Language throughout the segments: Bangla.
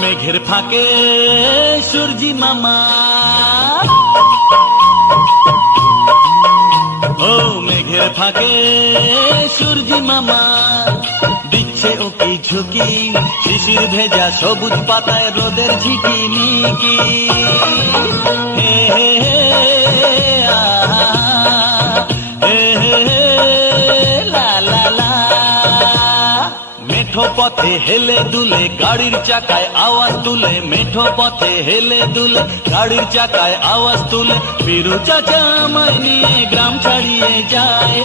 মেঘের ফাঁকে সূর্যি মামা, ও মেঘের ফাঁকে সূর্যি মামা দিচ্ছে ওকি ঝুঁকি, শিশির ভেজা সবুজ পাতায় রোদের ঝিকিমিকি। হে হে হে আহা, হে হে হে লা লা লা। মেঠো পথে হেলে দুলে গাড়ির চাকায় আওয়াজ তুলে, মেঠো পথে হেলে দুলে গাড়ির চাকায় আওয়াজ তুলে, বীরু চাচা আমায় নিয়ে গ্রাম ছাড়িয়ে যায়।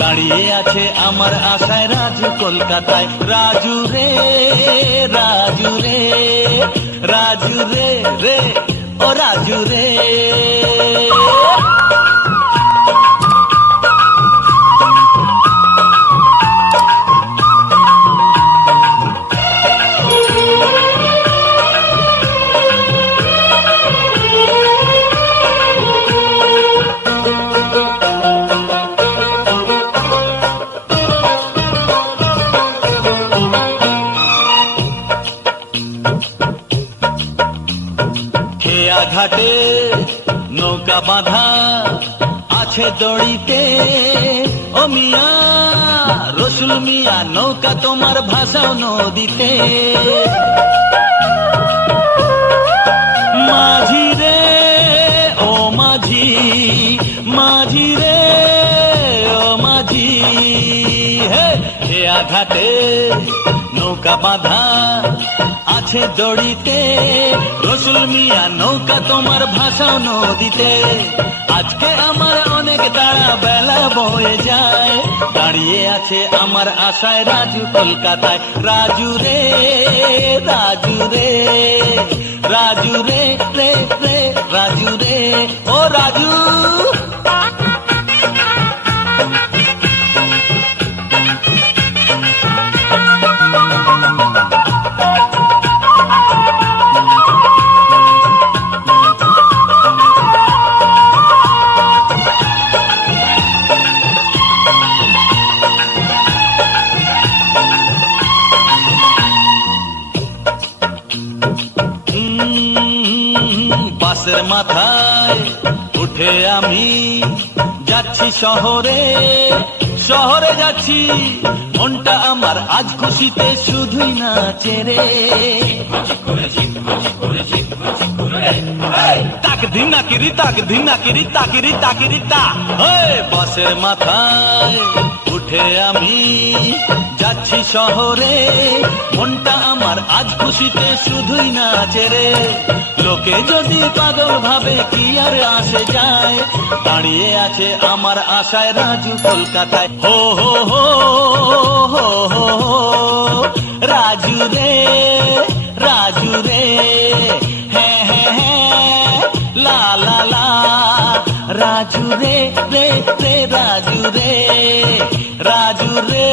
দাঁড়িয়ে আছে আমার আশায় রাজু কলকাতায়। রাজু রে রাজু রে রাজু রে রে ও রাজু রে। খেয়া ঘাটে নৌকা বাঁধা আছে দড়িতে, ও মিয়া রসুল মিয়া নৌকা তোমার ভাষাও নদীতে। মাঝি রে ও মাঝি, মাঝি রে ও মাঝি, হে খেয়া ঘাটে নৌকা বাঁধা আছে দড়িতে, রসুল মিয়া নৌকা তোমার ভাষাও নদীতে। আজকে আমার অনেক দাঁড়া বেলা বয়ে যায়, দাঁড়িয়ে আছে আমার আশায় রাজু কলকাতায়। রাজু রে রাজু রে রাজু রে রে রে রাজু রে ও রাজু। বাসের মাথায় উঠে আমি যাচ্ছি শহরে, শহরে যাচ্ছি মনটা আমার আজ খুশিতে শুধুই নাচে রে। তাক দিন নাকিরি তাক দিন নাকিরি তাকিরি তাকিরি তা। বাসের মাথায় উঠে আমি যাচ্ছি শহরে, মনটা আমার আজ খুশিতে শুধুই নাচে রে। লোকে যদি পাগল ভাবে কি আর আসে যায়, দাঁড়িয়ে আছে আমার আশায় রাজু কলকাতায়। হো হো হো হো হো রাজু রে রাজু রে হ্যাঁ হ্যাঁ হ্যাঁ লা লা লা। রাজু রে রে রে রাজু রে রাজু রে।